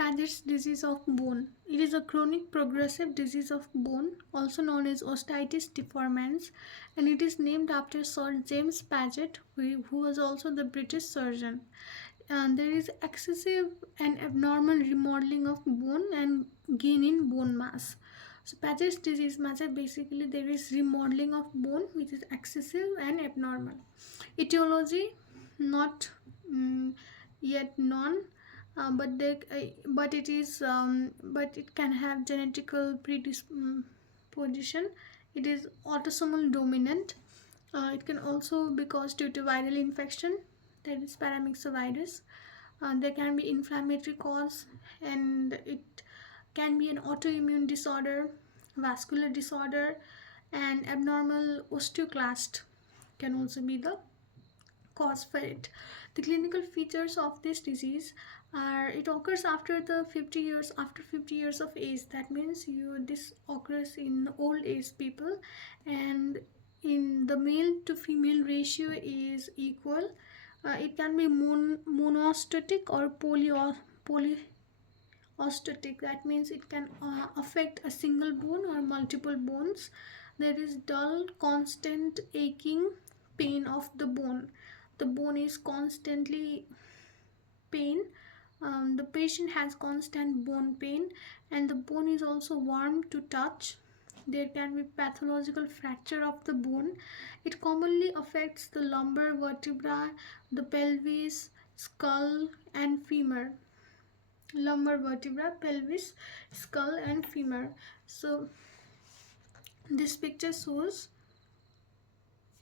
Paget's disease of bone. It is a chronic progressive disease of bone, also known as osteitis deformans, and it is named after Sir James Paget, who was also the British surgeon. And there is excessive and abnormal remodeling of bone and gain in bone mass. So Paget's disease means basically there is remodeling of bone which is excessive and abnormal. Etiology not yet known, but it can have genetical predisposition. It is autosomal dominant. It can also be caused due to viral infection, that is paramyxovirus. There can be inflammatory cause, and it can be an autoimmune disorder, vascular disorder, and abnormal osteoclast can also be the cause for it. The clinical features of this disease are it occurs after 50 years of age. That means this occurs in old age people, and in the male to female ratio is equal. It can be monostotic or polyostotic. That means it can affect a single bone or multiple bones. There is dull, constant aching, pain of the bone. The bone is constantly pain. The patient has constant bone pain, and the bone is also warm to touch. There can be pathological fracture of the bone. It commonly affects the lumbar vertebra, the pelvis, skull, and femur. Lumbar vertebra, pelvis, skull, and femur. So this picture shows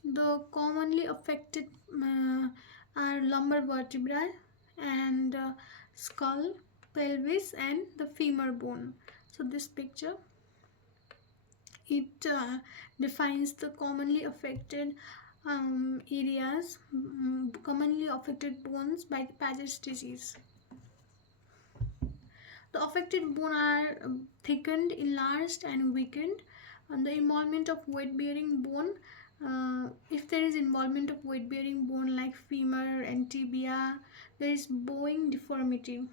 the commonly affected are lumbar vertebrae and skull, pelvis, and the femur bone. So this picture it defines the commonly affected areas, commonly affected bones by the Paget's disease. The affected bone are thickened, enlarged, and weakened. And the involvement of weight-bearing bone, if there is involvement of weight-bearing bone like femur and tibia, there is bowing deformity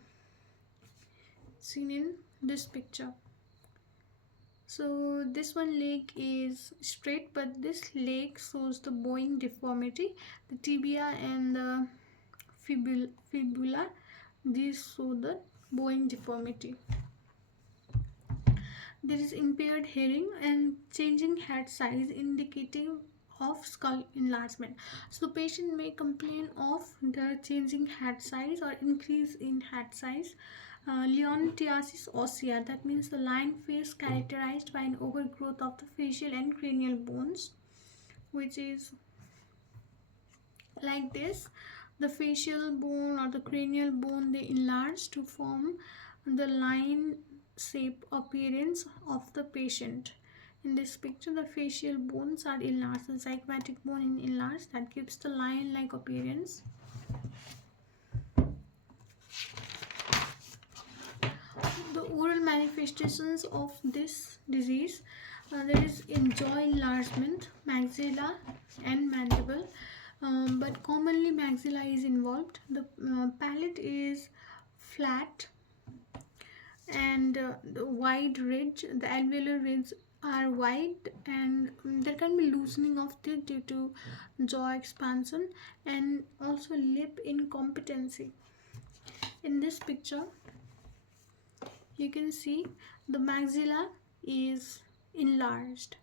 seen in this picture. So this one leg is straight, but this leg shows the bowing deformity. The tibia and the fibula, these show the bowing deformity. There is impaired hearing and changing head size indicative of skull enlargement. So the patient may complain of the changing head size or increase in head size. Leontiasis ossea, that means the line face characterized by an overgrowth of the facial and cranial bones, which is like this. The facial bone or the cranial bone, they enlarge to form the line shape appearance of the patient. In this picture, the facial bones are enlarged, the zygomatic bone is enlarged, that gives the lion like appearance. The oral manifestations of this disease, there is jaw enlargement, maxilla, and mandible, but commonly maxilla is involved. The palate is flat and the wide ridge, the alveolar ridge are wide, and there can be loosening of teeth due to jaw expansion and also lip incompetency. In this picture, you can see the maxilla is enlarged.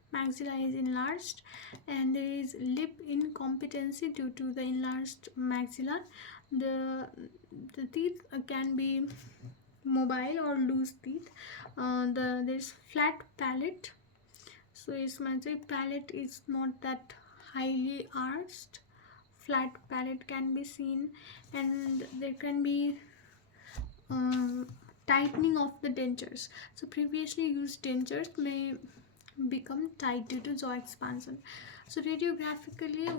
And there is lip incompetency due to the enlarged maxilla. The teeth can be mobile or loose teeth. There's flat palate, so it's meant palate is not that highly arched. Flat palate can be seen, and there can be tightening of the dentures. So previously used dentures may become tight due to jaw expansion. So radiographically,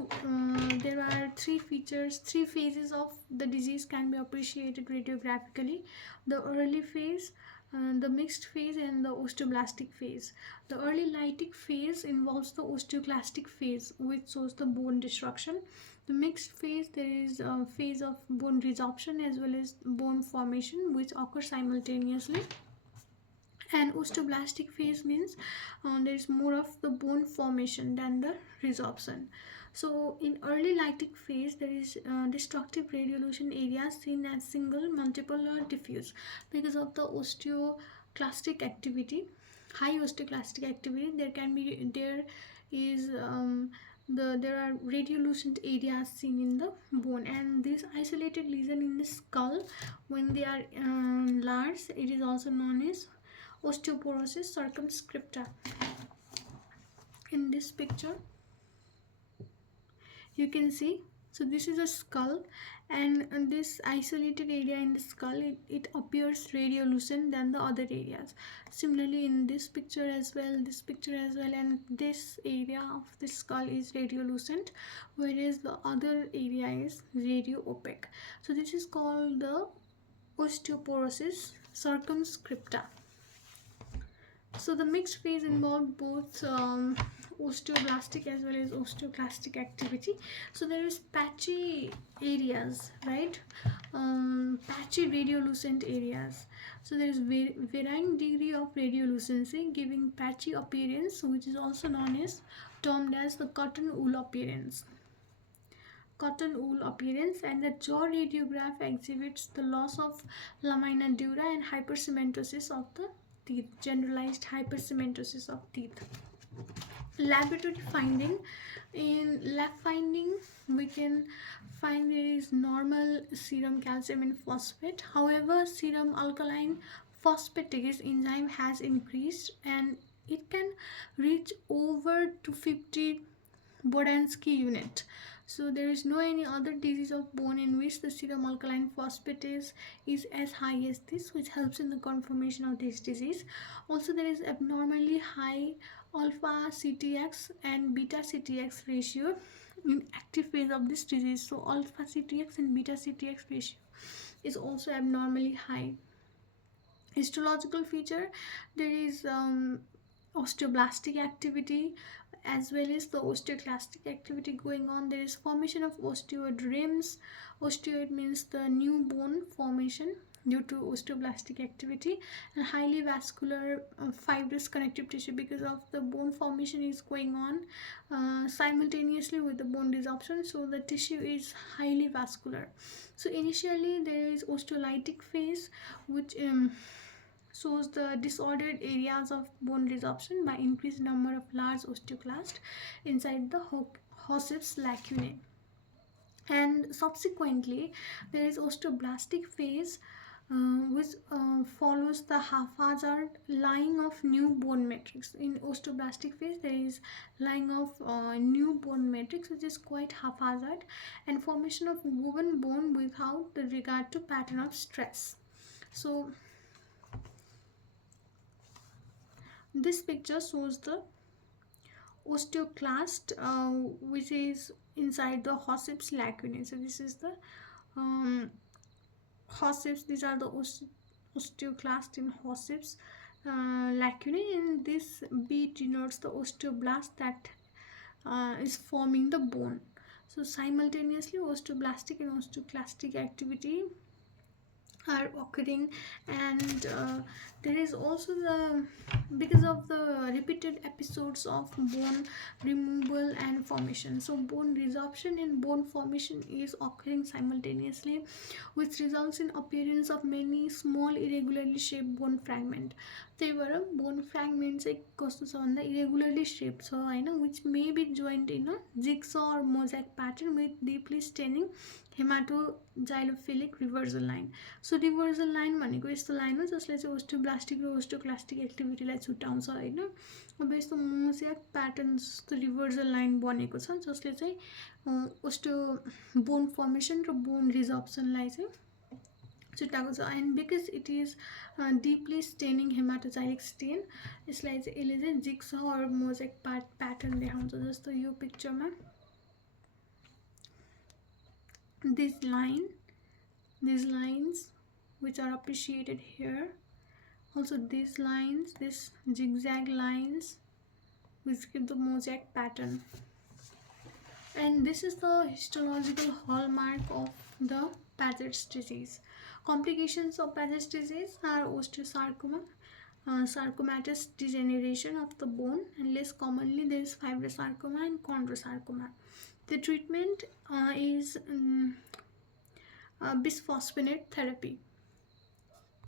there are three phases of the disease can be appreciated radiographically: the early phase, the mixed phase, and the osteoblastic phase. The early lytic phase involves the osteoclastic phase, which shows the bone destruction. The mixed phase, there is a phase of bone resorption as well as bone formation which occur simultaneously. And osteoblastic phase means there is more of the bone formation than the resorption. So in early lytic phase, there is destructive radiolution areas seen as single, multiple, or diffuse because of the osteoclastic activity. High osteoclastic activity, there are radiolucent areas seen in the bone, and this isolated lesion in the skull, when they are large, it is also known as osteoporosis circumscripta. In this picture you can see, so this is a skull, and this isolated area in the skull, it appears radiolucent than the other areas. Similarly in this picture as well, this picture as well, and this area of the skull is radiolucent, whereas the other area is radio opaque. So this is called the osteoporosis circumscripta. So the mixed phase involved both osteoblastic as well as osteoclastic activity. So there is patchy areas, right? Patchy radiolucent areas. So there is varying degree of radiolucency giving patchy appearance, which is also known as termed as the cotton wool appearance. Cotton wool appearance. And the jaw radiograph exhibits the loss of lamina dura and hypercementosis of the teeth, generalized hypercementosis of teeth. Laboratory finding. In lab finding, we can find there is normal serum calcium and phosphate. However, serum alkaline phosphatase enzyme has increased and it can reach over 250 Bodansky unit. So there is no any other disease of bone in which the serum alkaline phosphatase is as high as this, which helps in the confirmation of this disease. Also there is abnormally high alpha CTX and beta CTX ratio in active phase of this disease. So alpha CTX and beta CTX ratio is also abnormally high. Histological feature, there is osteoblastic activity as well as the osteoclastic activity going on. There is formation of osteoid rims. Osteoid means the new bone formation due to osteoblastic activity, and highly vascular fibrous connective tissue because of the bone formation is going on simultaneously with the bone resorption, so the tissue is highly vascular. So initially there is osteolytic phase, which shows the disordered areas of bone resorption by increased number of large osteoclasts inside the Hossip's lacunae. And subsequently there is osteoblastic phase which follows the haphazard lying of new bone matrix. In osteoblastic phase there is lying of new bone matrix which is quite haphazard, and formation of woven bone without the regard to pattern of stress. So this picture shows the osteoclast which is inside the Hossip's lacunae. So this is the Hossip's, these are the osteoclast in Hossip's lacunae, and this B denotes the osteoblast that is forming the bone. So simultaneously osteoblastic and osteoclastic activity are occurring, and there is also the, because of the repeated episodes of bone removal and formation, so bone resorption and bone formation is occurring simultaneously, which results in appearance of many small irregularly shaped bone fragment. त्यही भएर bone fragment चाहिँ कस्तो छ भन्दा irregularly shaped छ हैन, which may be joined in a jigsaw or mosaic pattern with deeply staining haematoxylophilic reversal line. So reversal line भनेको यस्तो line हो जसले चाहिँ ओस्टियोब्लास्टिक र ओस्टियोक्लास्टिक एक्टिभिटीलाई छुट्याउँछ हैन. अब यस्तो मोजाइक प्याटर्न जस्तो रिभर्सल लाइन बनेको छ जसले चाहिँ ओस्टियो बोन फर्मेसन र बोन रिजर्प्सनलाई चाहिँ छुट्याएको छ. And because it is deeply staining haematoxylic stain, यसलाई चाहिँ यसले चाहिँ जिग्स अर मोजाइक प्याटर्न देखाउँछ. जस्तो यो पिक्चरमा these lines which are appreciated here, also these lines, this zigzag lines which give the mosaic pattern. And this is the histological hallmark of the Paget's disease. Complications of Paget's disease are osteosarcoma, sarcomatous degeneration of the bone, and less commonly there is fibrosarcoma and chondrosarcoma. The treatment is bisphosphonate therapy.